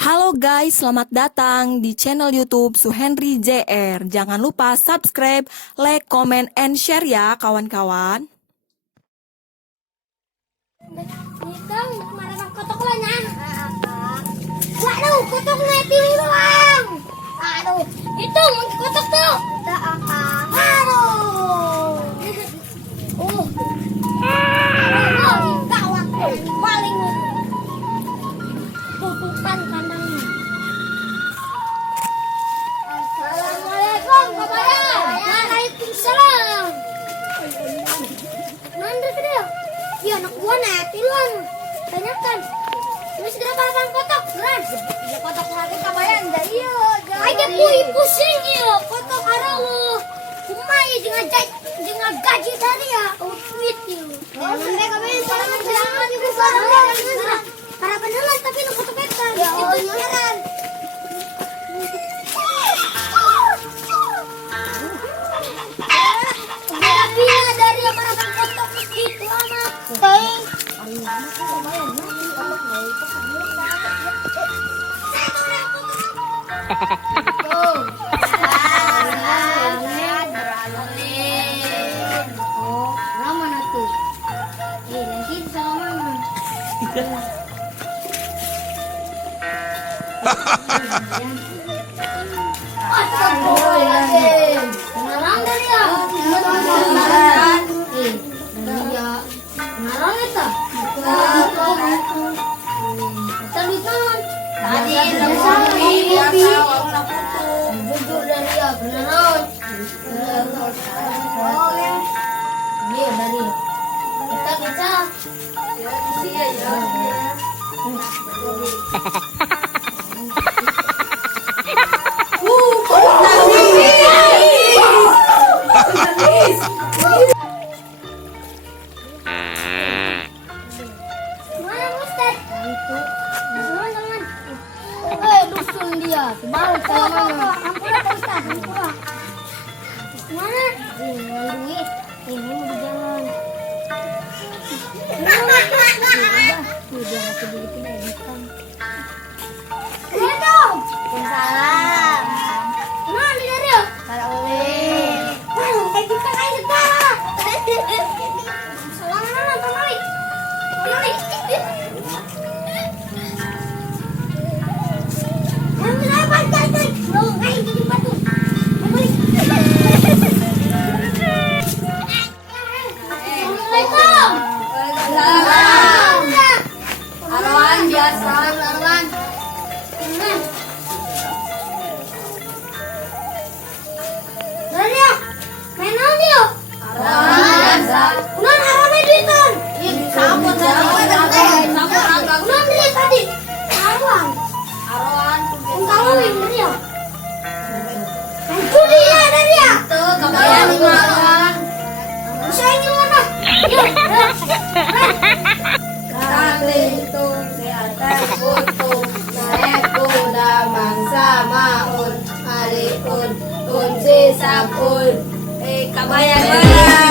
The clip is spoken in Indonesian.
Halo guys, selamat datang di channel YouTube Suhendri JR. Jangan lupa subscribe, like, comment, and share ya kawan-kawan. Waduh, kotok mati doang. Aduh, itu kotok tuh. Aduh. Gawat, paling tutupan kandangnya. Assalamualaikum, kabayan. Waalaikumsalam. Mana dia? Ya anak gua netilan. Tanyakan. Ini segera pasang kotok, beran. Ya kotok lagi kabayan dah iya. Aja pusing ya kotok aralu. Kumai dengan gaji dari ya. Duit ya. Nanti kabayan salaman ibu salaman. Para pendelan tapi nu kotok eta. Ya oh nyaran. Bila dari para kotok itu amat. Kabayan